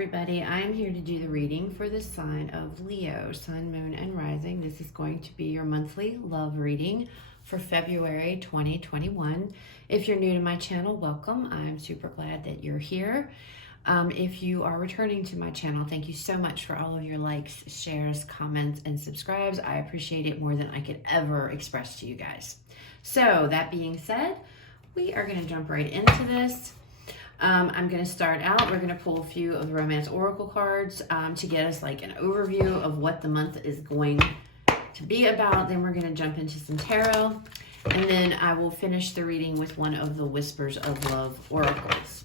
everybody, I am here to do the reading for the sign of Leo, Sun, Moon, and Rising. This is going to be your monthly love reading for February 2021. If you're new to my channel, welcome. I'm super glad that you're here. If you are returning to my channel, thank you so much for all of your likes, shares, comments, and subscribes. I appreciate it more than I could ever express to you guys. So that being said, we are going to jump right into this. I'm going to start out. We're going to pull a few of the Romance Oracle cards to get us like an overview of what the month is going to be about. Then we're going to jump into some tarot. And then I will finish the reading with one of the Whispers of Love oracles.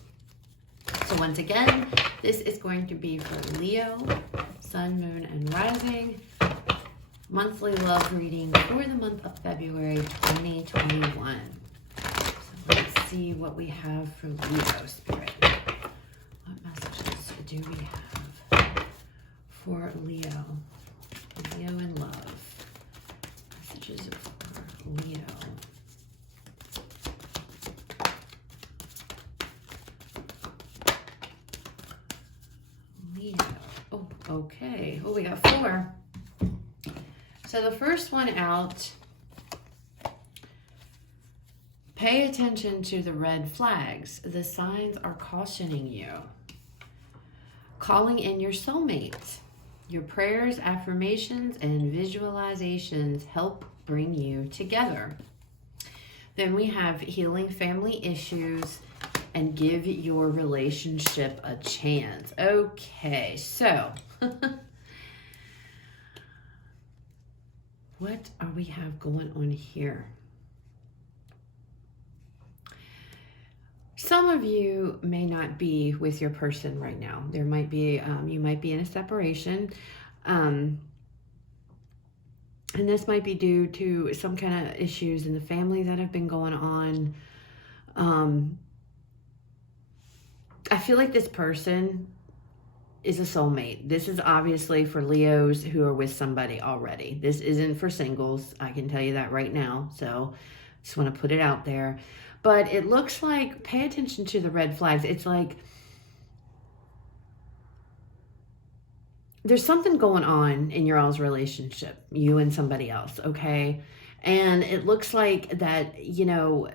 So once again, this is going to be for Leo, Sun, Moon, and Rising. Monthly love reading for the month of February 2021. Let's see what we have for Leo Spirit. What messages do we have for Leo? Leo in love. Messages for Leo. Leo. Oh, okay. Oh, we got 4. So the first one out. Pay attention to the red flags. The signs are cautioning you. Calling in your soulmate. Your prayers, affirmations, and visualizations help bring you together. Then we have healing family issues and give your relationship a chance. Okay, so what are we have going on here? Some of you may not be with your person right now. There might be, you might be in a separation. And this might be due to some kind of issues in the family that have been going on. I feel like this person is a soulmate. This is obviously for Leos who are with somebody already. This isn't for singles. I can tell you that right now. So just want to put it out there. But it looks like, pay attention to the red flags. It's like there's something going on in your all's relationship, you and somebody else, okay? And it looks like that, you know,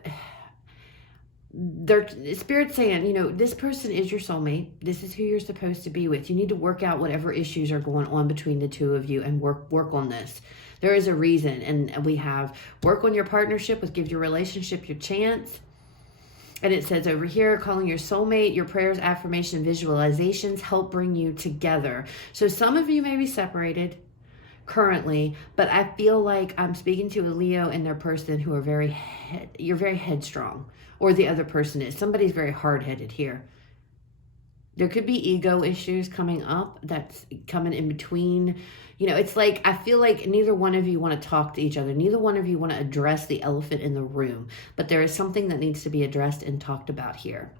Spirit's saying, you know, this person is your soulmate. This is who you're supposed to be with. You need to work out whatever issues are going on between the two of you and work on this. There is a reason, and we have work on your partnership with give your relationship your chance. And it says over here, calling your soulmate, your prayers, affirmation, visualizations help bring you together. So some of you may be separated currently, but I feel like I'm speaking to a Leo and their person who are you're very headstrong, or the other person is. Somebody's very hard-headed here. There could be ego issues coming up that's coming in between. You know, it's like, I feel like neither one of you want to talk to each other. Neither one of you want to address the elephant in the room. But there is something that needs to be addressed and talked about here.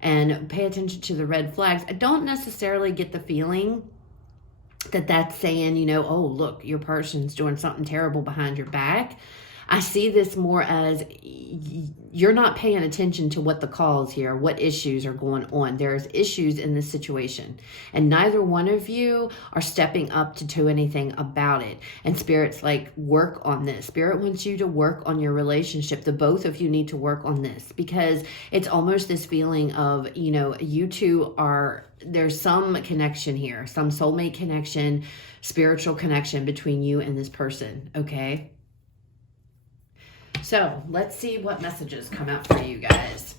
And pay attention to the red flags. I don't necessarily get the feeling that that's saying, you know, oh, look, your person's doing something terrible behind your back. I see this more as you're not paying attention to what the cause here, what issues are going on. There's issues in this situation, and neither one of you are stepping up to do anything about it. And Spirit's like, work on this. Spirit wants you to work on your relationship. The both of you need to work on this, because it's almost this feeling of, you know, you two are, there's some connection here, some soulmate connection, spiritual connection between you and this person, okay? So let's see what messages come out for you guys,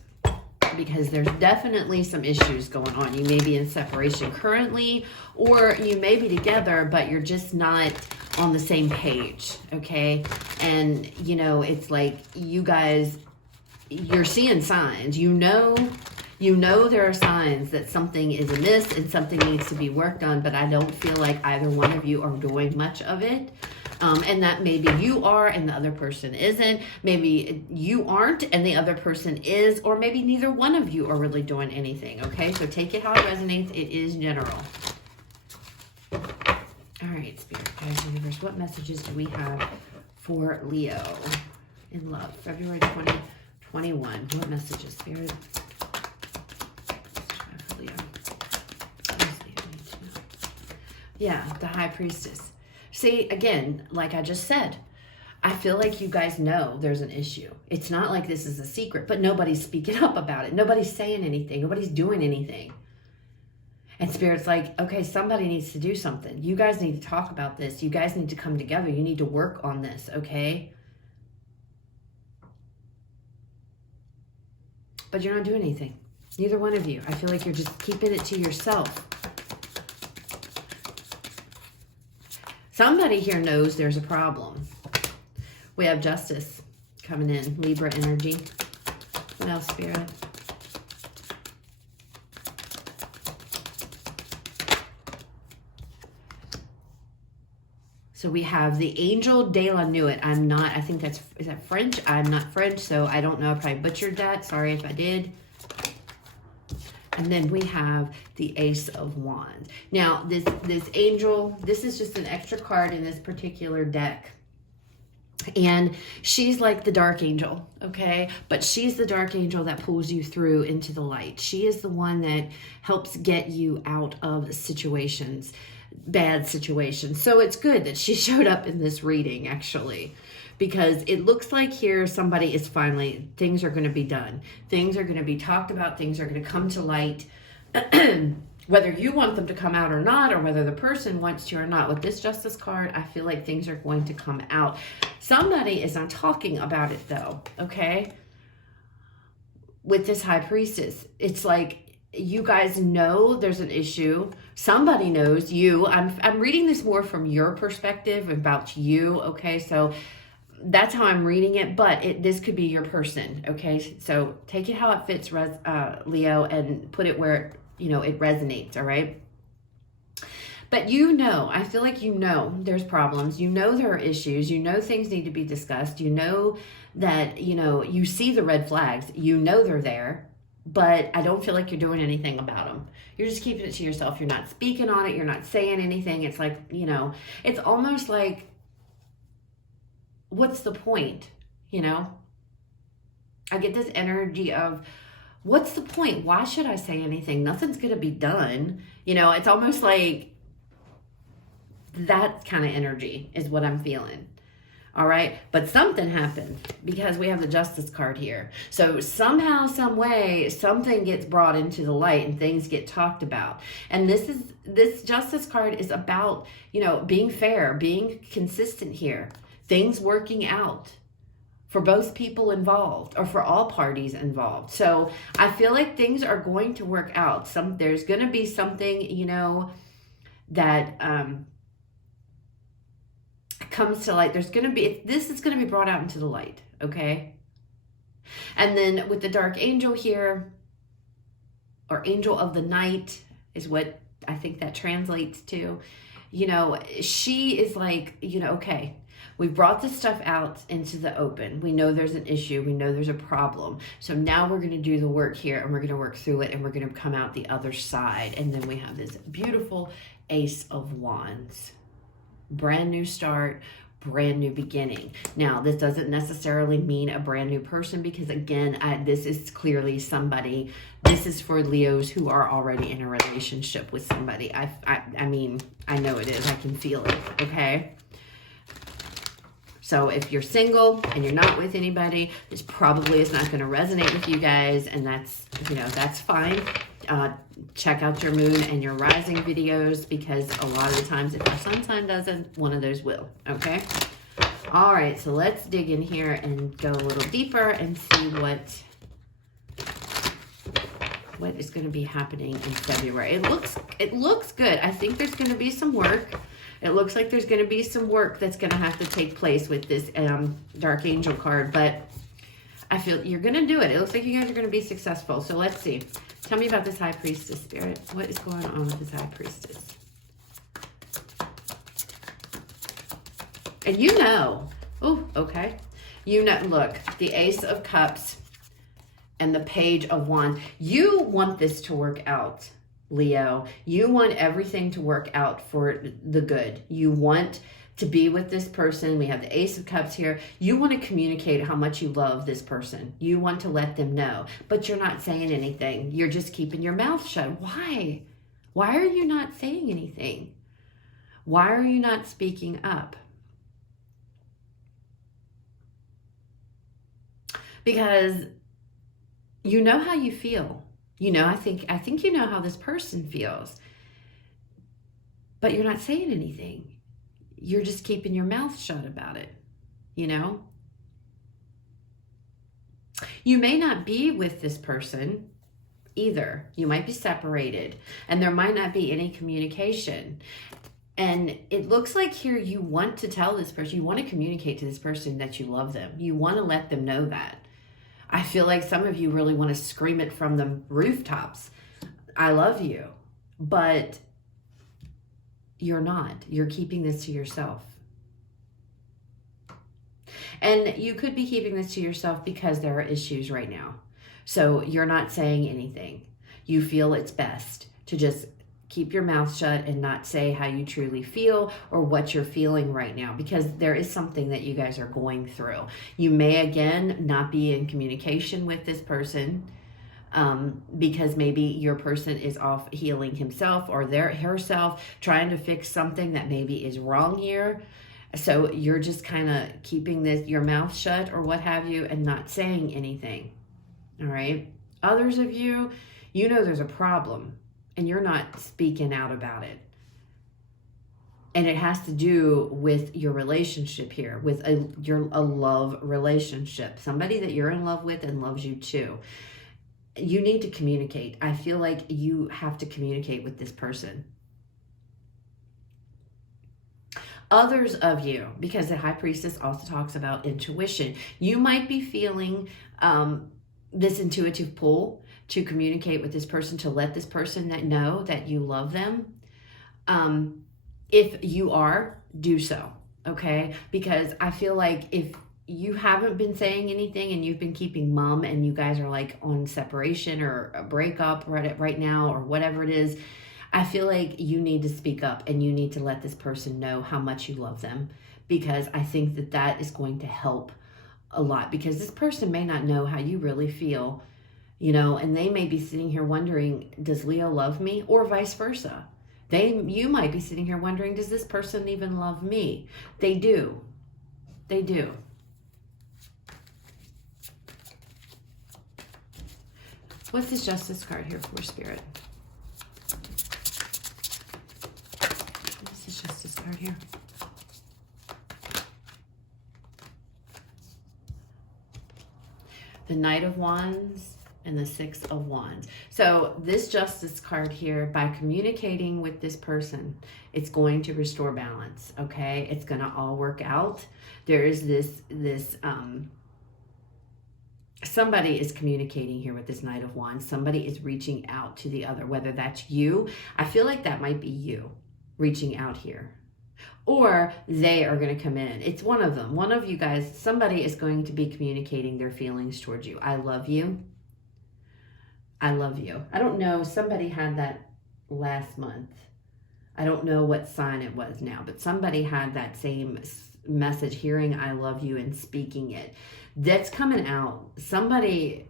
because there's definitely some issues going on. You may be in separation currently, or you may be together, but you're just not on the same page, okay? And, you know, it's like you guys, you're seeing signs. You know there are signs that something is amiss and something needs to be worked on, but I don't feel like either one of you are doing much of it. And that maybe you are and the other person isn't. Maybe you aren't and the other person is, or maybe neither one of you are really doing anything, okay? So take it how it resonates. It is general. All right, Spirit, guys, universe, what messages do we have for Leo in love? February 2021. What messages, Spirit? For Leo. Yeah, the High Priestess. See, again, like I just said, I feel like you guys know there's an issue. It's not like this is a secret, but nobody's speaking up about it. Nobody's saying anything. Nobody's doing anything. And Spirit's like, okay, somebody needs to do something. You guys need to talk about this. You guys need to come together. You need to work on this, okay? But you're not doing anything. Neither one of you. I feel like you're just keeping it to yourself. Somebody here knows there's a problem. We have Justice coming in. Libra energy. What else, Spirit? So we have the Angel de la Nuit. I think is that French? I'm not French, so I don't know if I butchered that. Sorry if I did. And then we have the Ace of Wands. Now, this angel, this is just an extra card in this particular deck. And she's like the dark angel, okay? But she's the dark angel that pulls you through into the light. She is the one that helps get you out of situations, bad situations. So it's good that she showed up in this reading, actually, because it looks like here somebody is finally, things are going to be done. Things are going to be talked about. Things are going to come to light. Whether you want them to come out or not, or whether the person wants to or not. With this Justice card, I feel like things are going to come out. Somebody is not talking about it, though, okay? With this High Priestess, it's like you guys know there's an issue. Somebody knows you. I'm reading this more from your perspective about you, okay? So that's how I'm reading it, but this could be your person, okay? So take it how it fits, Leo, and put it where it resonates, all right? But I feel like there's problems. There are issues. Things need to be discussed. That, you see the red flags. They're there, but I don't feel like you're doing anything about them. You're just keeping it to yourself. You're not speaking on it. You're not saying anything. It's like, it's almost like, what's the point? I get this energy of, what's the point? Why should I say anything? Nothing's going to be done. It's almost like that kind of energy is what I'm feeling. All right. But something happened because we have the Justice card here. So somehow, some way, something gets brought into the light and things get talked about. And this Justice card is about, being fair, being consistent here, things working out for both people involved, or for all parties involved. So I feel like things are going to work out. There's going to be something, that comes to light. This is going to be brought out into the light, okay? And then with the Dark Angel here, or Angel of the Night is what I think that translates to. She is like, okay, we've brought this stuff out into the open. We know there's an issue. We know there's a problem. So now we're going to do the work here, and we're going to work through it, and we're going to come out the other side. And then we have this beautiful Ace of Wands. Brand new start, brand new beginning. Now, this doesn't necessarily mean a brand new person, because again, this is clearly somebody. This is for Leos who are already in a relationship with somebody. I mean, I know it is. I can feel it, okay? So if you're single and you're not with anybody, this probably is not going to resonate with you guys, and that's fine. Check out your moon and your rising videos, because a lot of the times if our sun sign doesn't, one of those will, okay? All right, so let's dig in here and go a little deeper and see what is going to be happening in February. It looks good. I think there's going to be some work. It looks like there's going to be some work that's going to have to take place with this Dark Angel card, but I feel you're going to do it. It looks like you guys are going to be successful. So let's see. Tell me about this High Priestess, Spirit. What is going on with this High Priestess? And oh, okay. Look, the Ace of Cups and the Page of Wands. You want this to work out, Leo. You want everything to work out for the good. You want to be with this person. We have the Ace of Cups here. You want to communicate how much you love this person. You want to let them know, but you're not saying anything. You're just keeping your mouth shut. Why? Why are you not saying anything? Why are you not speaking up? Because you know how you feel. You know, I think you know how this person feels. But you're not saying anything. You're just keeping your mouth shut about it, you know? You may not be with this person either. You might be separated, and there might not be any communication. And it looks like here you want to tell this person, you want to communicate to this person that you love them. You want to let them know that. I feel like some of you really want to scream it from the rooftops. I love you. But you're not. You're keeping this to yourself. And you could be keeping this to yourself because there are issues right now. So you're not saying anything. You feel it's best to just keep your mouth shut and not say how you truly feel or what you're feeling right now, because there is something that you guys are going through. You may, again, not be in communication with this person because maybe your person is off healing himself or herself, trying to fix something that maybe is wrong here. So you're just kind of keeping your mouth shut or what have you and not saying anything. All right. Others of you, you know there's a problem and you're not speaking out about it. And it has to do with your relationship here, with a love relationship, somebody that you're in love with and loves you too. You need to communicate. I feel like you have to communicate with this person. Others of you, because the High Priestess also talks about intuition, you might be feeling this intuitive pull to communicate with this person, to let this person know that you love them. If you are, do so, okay? Because I feel like if you haven't been saying anything and you've been keeping mum and you guys are like on separation or a breakup right now or whatever it is, I feel like you need to speak up and you need to let this person know how much you love them, because I think that is going to help a lot, because this person may not know how you really feel, you know, and they may be sitting here wondering, does Leo love me? Or vice versa. You might be sitting here wondering, does this person even love me? They do. They do. What's this Justice card here for, Spirit? What's this Justice card here? The Knight of Wands and the Six of Wands. So this Justice card here, by communicating with this person, it's going to restore balance, okay? It's going to all work out. There is this somebody is communicating here with this Knight of Wands. Somebody is reaching out to the other, whether that's you. I feel like that might be you reaching out here. Or they are going to come in. It's one of them. One of you guys, somebody is going to be communicating their feelings towards you. I love you. I love you. I don't know. Somebody had that last month. I don't know what sign it was now, but somebody had that same message, hearing I love you and speaking it. That's coming out. Somebody,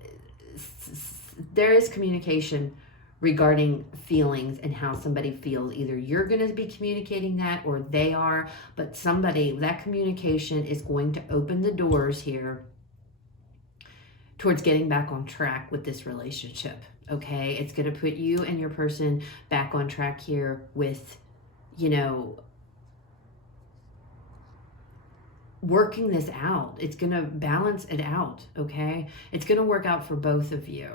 there is communication regarding feelings and how somebody feels. Either you're going to be communicating that or they are, but somebody, that communication is going to open the doors here towards getting back on track with this relationship, okay? It's going to put you and your person back on track here with, you know, working this out. It's going to balance it out, okay? It's going to work out for both of you.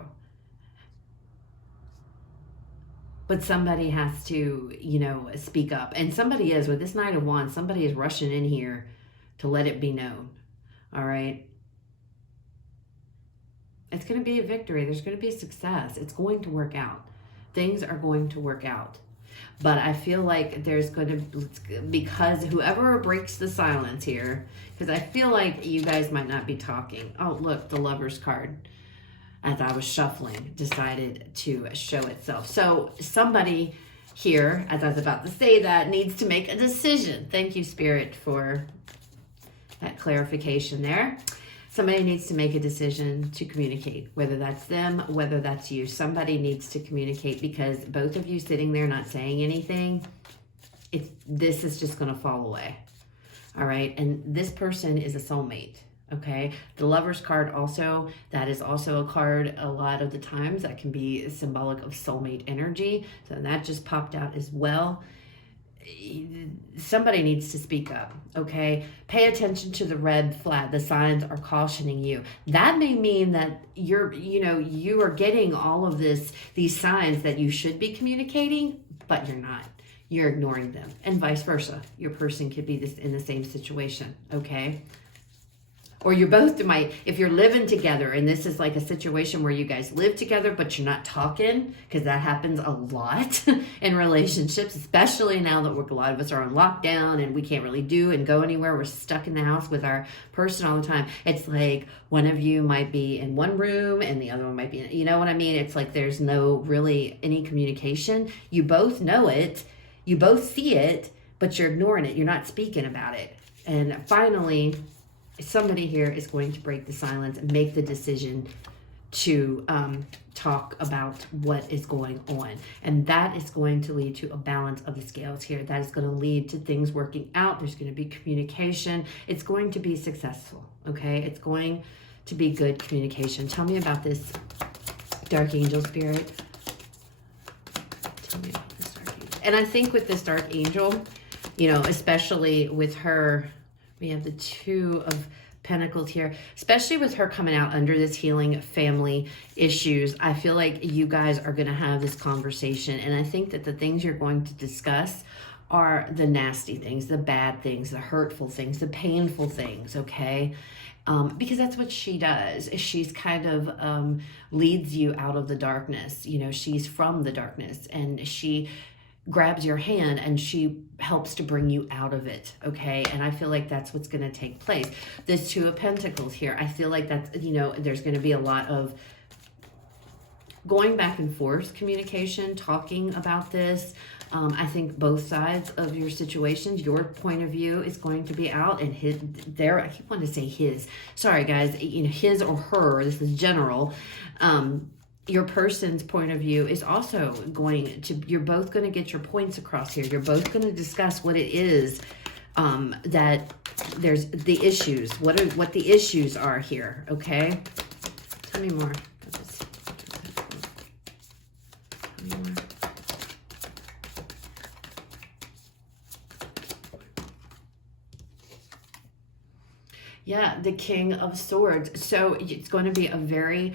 But somebody has to, you know, speak up. And somebody is, with this Knight of Wands, somebody is rushing in here to let it be known, all right? It's going to be a victory. There's going to be success. It's going to work out. Things are going to work out. But I feel like there's going to, because whoever breaks the silence here, because I feel like you guys might not be talking. Oh, look, the Lover's card, as I was shuffling, decided to show itself. So somebody here, as I was about to say that, needs to make a decision. Thank you, Spirit, for that clarification there. Somebody needs to make a decision to communicate, whether that's them, whether that's you. Somebody needs to communicate, because both of you sitting there not saying anything, this is just going to fall away. All right. And this person is a soulmate. Okay. The Lover's card also, that is also a card a lot of the times that can be symbolic of soulmate energy. So that just popped out as well. Somebody needs to speak up. Okay. Pay attention to the red flag. The signs are cautioning you. That may mean that you are getting all of these signs that you should be communicating, but you're not. You're ignoring them, and vice versa. Your person could be in the same situation, okay? Or you're both if you're living together and this is like a situation where you guys live together, but you're not talking, because that happens a lot in relationships, especially now that a lot of us are on lockdown and we can't really do and go anywhere. We're stuck in the house with our person all the time. It's like one of you might be in one room and the other one might be, you know what I mean? It's like there's no really any communication. You both know it. You both see it, but you're ignoring it. You're not speaking about it. And finally, somebody here is going to break the silence and make the decision to talk about what is going on. And that is going to lead to a balance of the scales here. That is going to lead to things working out. There's going to be communication. It's going to be successful, okay? It's going to be good communication. Tell me about this Dark Angel Spirit. Tell me about this Dark Angel. And I think with this Dark Angel, especially with her, we have the Two of Pentacles here, especially with her coming out under this healing family issues. I feel like you guys are going to have this conversation. And I think that the things you're going to discuss are the nasty things, the bad things, the hurtful things, the painful things, okay? Because that's what she does. She's kind of leads you out of the darkness. She's from the darkness, and she grabs your hand and she helps to bring you out of it, okay? And I feel like that's what's going to take place. This Two of Pentacles here, I feel like that's, there's going to be a lot of going back and forth communication, talking about this. I think both sides of your situations, your point of view is going to be out, and I keep wanting to say his. Sorry, guys, his or her, this is general. Your person's point of view is also you're both going to get your points across here. You're both going to discuss what it is that there's the issues. What the issues are here, okay? Tell me more. Tell me more. Yeah, the King of Swords. So it's going to be a very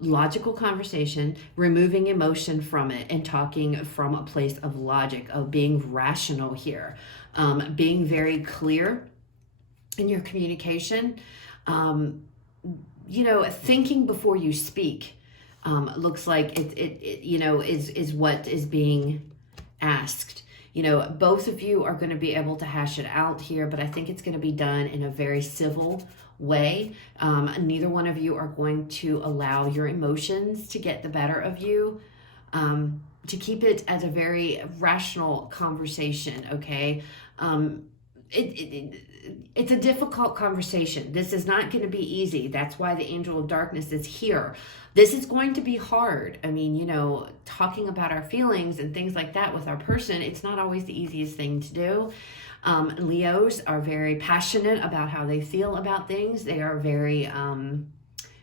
logical conversation, removing emotion from it and talking from a place of logic, of being rational here, being very clear in your communication, thinking before you speak. Looks like it is what is being asked. Both of you are going to be able to hash it out here, but I think it's going to be done in a very civil way. Neither one of you are going to allow your emotions to get the better of you, to keep it as a very rational conversation, okay? It's a difficult conversation. This is not going to be easy. That's why the Angel of Darkness is here. This is going to be hard. I mean, talking about our feelings and things like that with our person, it's not always the easiest thing to do. Leos are very passionate about how they feel about things. They are very,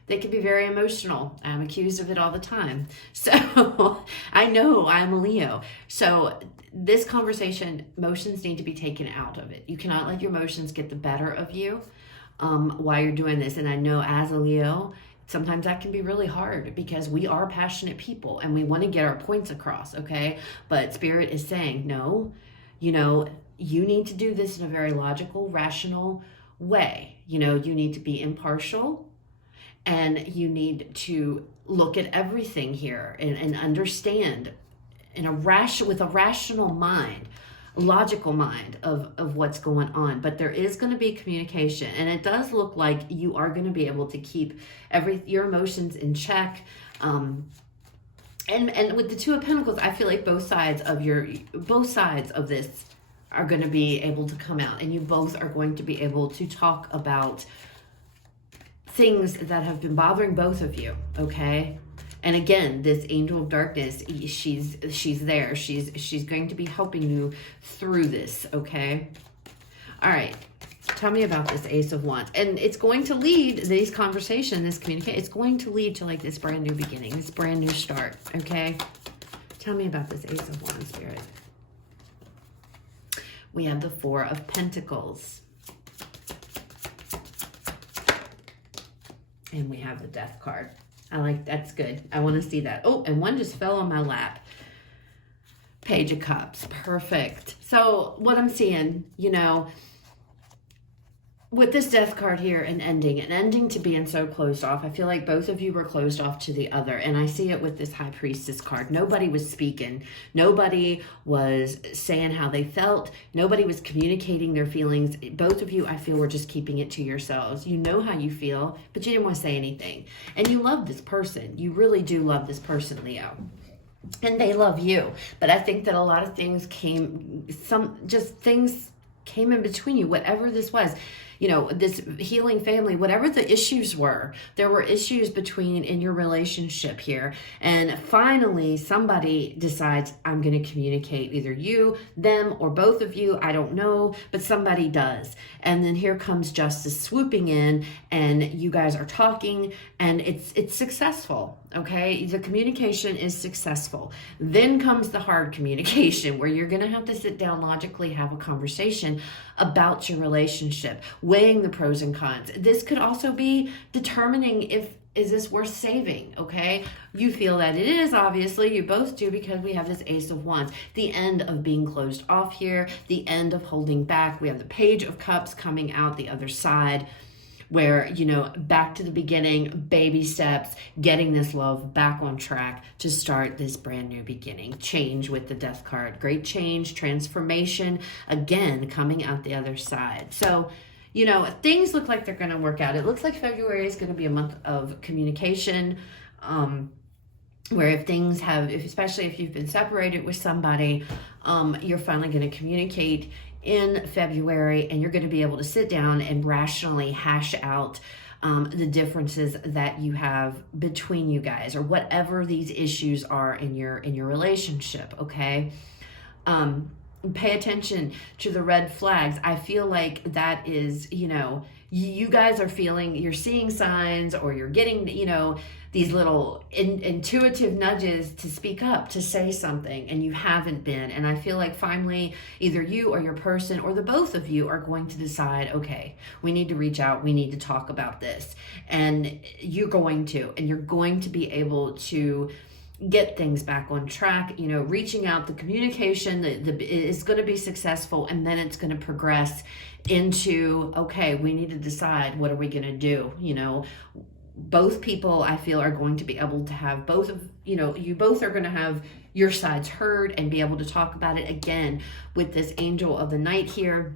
they can be very emotional. I'm accused of it all the time. So I know I'm a Leo. So this conversation, emotions need to be taken out of it. You cannot let your emotions get the better of you while you're doing this. And I know as a Leo, sometimes that can be really hard because we are passionate people and we want to get our points across, okay? But Spirit is saying, no, you need to do this in a very logical, rational way. You need to be impartial, and you need to look at everything here and understand with a rational mind, logical mind of what's going on. But there is going to be communication, and it does look like you are going to be able to keep your emotions in check. And with the Two of Pentacles, I feel like both sides of this are going to be able to come out, and you both are going to be able to talk about things that have been bothering both of you, okay? And again, this angel of darkness, she's there. She's going to be helping you through this, okay? All right. Tell me about this Ace of Wands. And it's going to lead, these conversations, this communication, it's going to lead to like this brand new beginning, this brand new start, okay? Tell me about this Ace of Wands, Spirit. We have the Four of Pentacles. And we have the Death card. That's good. I want to see that. Oh, and one just fell on my lap. Page of Cups. Perfect. So what I'm seeing, you know, with this Death card here and ending to being so closed off, I feel like both of you were closed off to the other. And I see it with this High Priestess card. Nobody was speaking. Nobody was saying how they felt. Nobody was communicating their feelings. Both of you, I feel, were just keeping it to yourselves. You know how you feel, but you didn't want to say anything. And you love this person. You really do love this person, Leo. And they love you. But I think that a lot of things things came in between you, whatever this was. You know, this healing family, whatever the issues were, there were issues in your relationship here. And finally, somebody decides, I'm going to communicate, either you, them, or both of you. I don't know, but somebody does. And then here comes justice swooping in, and you guys are talking, and it's successful. Okay, the communication is successful. Then comes the hard communication, where you're going to have to sit down, logically have a conversation about your relationship, weighing the pros and cons. This could also be determining is this worth saving, okay? You feel that it is, obviously. You both do, because we have this Ace of Wands. The end of being closed off here, the end of holding back. We have the Page of Cups coming out the other side, where, you know, back to the beginning, baby steps, getting this love back on track to start this brand new beginning. Change with the Death card. Great change, transformation, again, coming out the other side. So, you know, things look like they're going to work out. It looks like February is going to be a month of communication, where especially if you've been separated with somebody, you're finally going to communicate in February, and you're going to be able to sit down and rationally hash out the differences that you have between you guys, or whatever these issues are in your relationship, okay? Pay attention to the red flags. I feel like that is, you know, you guys are you're seeing signs, or you're getting, you know, these little intuitive nudges to speak up, to say something, and you haven't been. And I feel like finally, either you or your person, or the both of you, are going to decide, okay, we need to reach out, we need to talk about this. And you're going to be able to get things back on track. You know, reaching out, the communication is going to be successful, and then it's going to progress into, okay, we need to decide, what are we going to do? You know, both people, I feel, are going to be able to have you both are going to have your sides heard and be able to talk about it. Again, with this Angel of the Night here,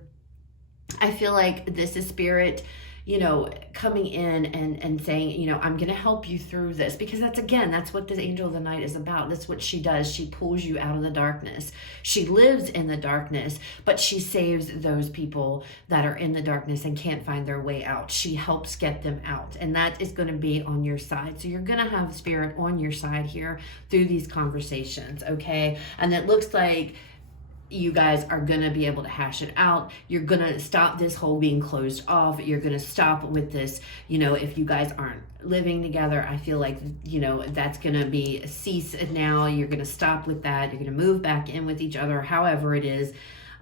I feel like this is Spirit, you know, coming in and saying, you know, I'm going to help you through this, because that's what this Angel of the Night is about. That's what she does. She pulls you out of the darkness. She lives in the darkness, but she saves those people that are in the darkness and can't find their way out. She helps get them out, and that is going to be on your side. So you're going to have Spirit on your side here through these conversations, okay? And it looks like you guys are going to be able to hash it out. You're going to stop this whole being closed off. You're going to stop with this, you know, if you guys aren't living together, I feel like, you know, that's going to be a cease now. You're going to stop with that. You're going to move back in with each other, however it is.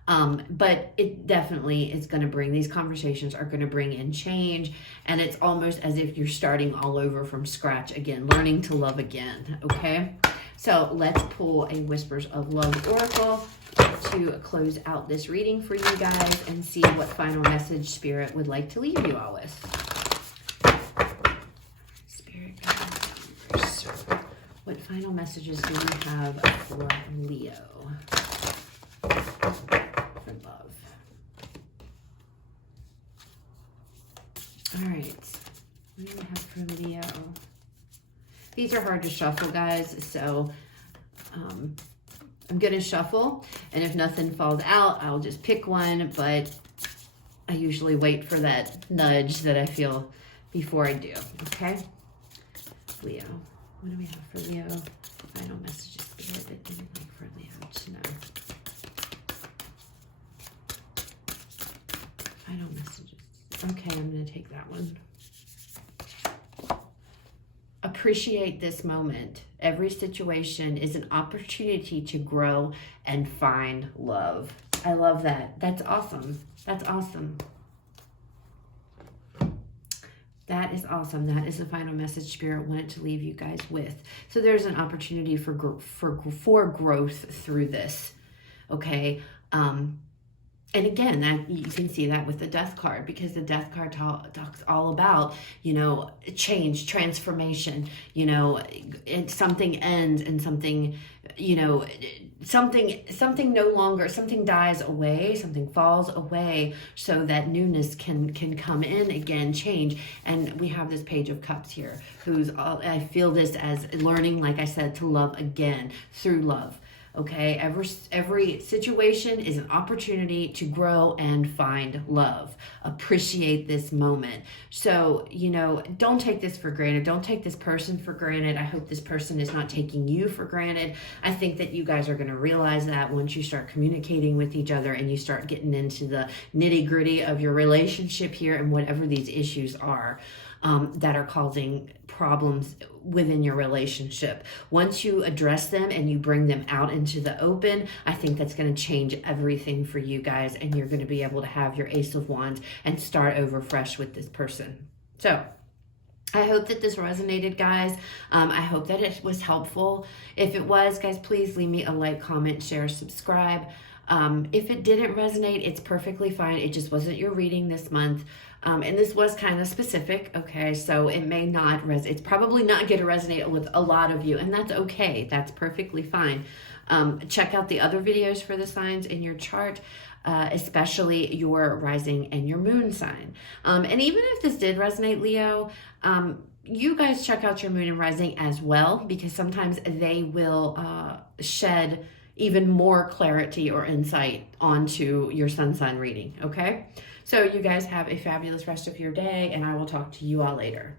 But it definitely is going to these conversations are going to bring in change. And it's almost as if you're starting all over from scratch again, learning to love again. Okay. So let's pull a Whispers of Love Oracle to close out this reading for you guys and see what final message Spirit would like to leave you all with. Spirit guides, what final messages do we have for Leo? For love. All right. What do we have for Leo? These are hard to shuffle, guys, so I'm going to shuffle, and if nothing falls out, I'll just pick one, but I usually wait for that nudge that I feel before I do, okay? Leo. What do we have for Leo? Final messages Spirit that you would like for Leo to know. Final messages. Okay, I'm going to take that one. Appreciate this moment. Every situation is an opportunity to grow and find love. I love that. That's awesome. That's awesome. That is awesome. That is the final message Spirit wanted to leave you guys with. So there's an opportunity for growth through this. Okay. And again, that you can see that with the Death card, because the Death card talks all about, you know, change, transformation, you know, something ends and something, you know, something no longer, something dies away, something falls away, so that newness can come in again, change. And we have this Page of Cups here, I feel this as learning, like I said, to love again through love. Okay, every situation is an opportunity to grow and find love. Appreciate this moment. So, you know, don't take this for granted. Don't take this person for granted. I hope this person is not taking you for granted. I think that you guys are going to realize that once you start communicating with each other and you start getting into the nitty-gritty of your relationship here and whatever these issues are that are causing problems within your relationship. Once you address them and you bring them out into the open, I think that's going to change everything for you guys, and you're going to be able to have your Ace of Wands and start over fresh with this person. So I hope that this resonated, guys. I hope that it was helpful. If it was, guys, please leave me a like, comment, share, subscribe. If it didn't resonate, it's perfectly fine. It just wasn't your reading this month. And this was kind of specific, okay? So it may not it's probably not going to resonate with a lot of you, and that's okay. That's perfectly fine. Check out the other videos for the signs in your chart, especially your rising and your moon sign. And even if this did resonate, Leo, you guys check out your moon and rising as well, because sometimes they will shed even more clarity or insight onto your sun sign reading, okay? So you guys have a fabulous rest of your day, and I will talk to you all later.